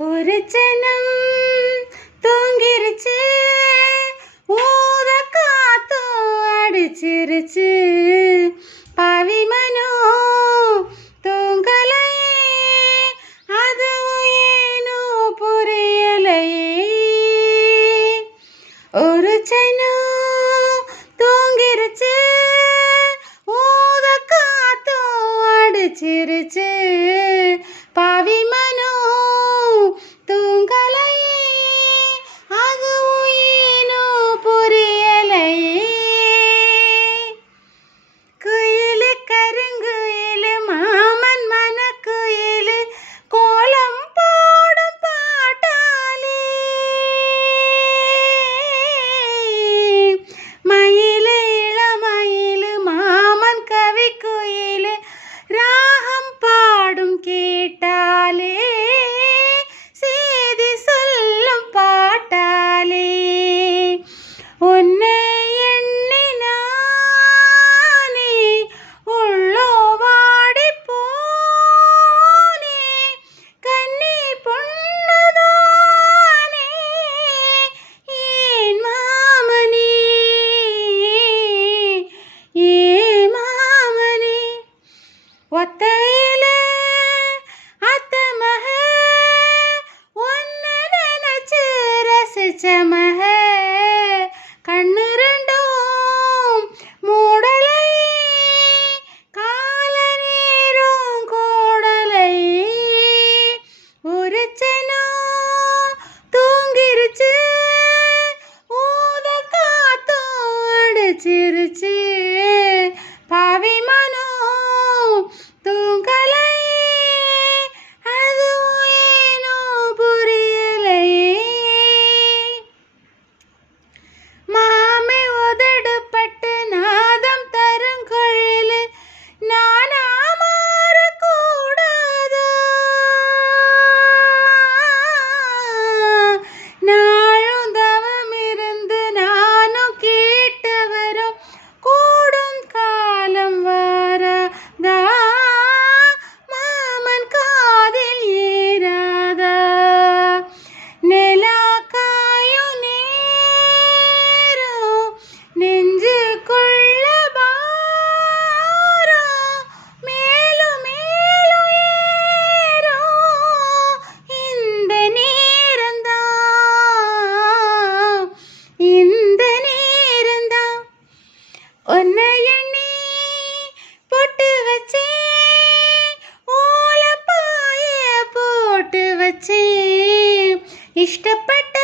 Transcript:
ஒரு ஜனம் தூங்கிருச்சு, ஊத காத்தும் அடிச்சிருச்சு. பவிமனோ தூங்கலையே, அதுவும் ஏனோ புரியலையே. ஒரு ஜனம் தூங்கிருச்சு, ஊத காத்தும் அடிச்சிருச்சு. பவிமனோ தூங்கலையே, அதுவும் ஏனோ புரியலையே. குயிலு கருங்குயிலு மாமன் மனக்குயிலு கோலம் போடும் பாட்டாளி. மயிலு இளமயிலு மாமன் கவிக்குயிலு ராகம் பாடும் கேட்டாலே, செய்தி சொல்லும் பாட்டாலே. உன்னை எண்ணி நானே உள்ளோ வாடி போனே, கன்னி பொண்ணுதானே ஏன் மாமனே, ஏன் மாமனே. ஒத்தையில அத்த மக, ஒன்னு நினைச்சு ரசிச்ச மக, கண்ணு ரெண்டும் மூடலையே, கால நேரம் கூடலையே. ஒரு ஜனம் தூங்கிருச்சு, ஊத காத்தும் அடிச்சிருச்சு. பவிமனோ தூங்கலையே, அதுவும் ஏனோ புரியலையே. மாமை உதடுப்பட்டு நாதம் தருங்குழலு நானா மாறக்கூடாது. நாளும் தவம் இருந்து நானும் கேட்டு வரும் கூடும் காலம் வாராதா, மாமன் காதில் ஏறாதா. நிலா காயும் நேரம் நெஞ்சுக்குள்ள பாரம், மேலும் மேலும் ஏறும் இந்த நேரம்தான், இந்த நேரம்தான். உன்னை எண்ணி போட்டு வச்சேன், ஓலப்பாய போட்டு வச்சேன், இஷ்டப்பட்ட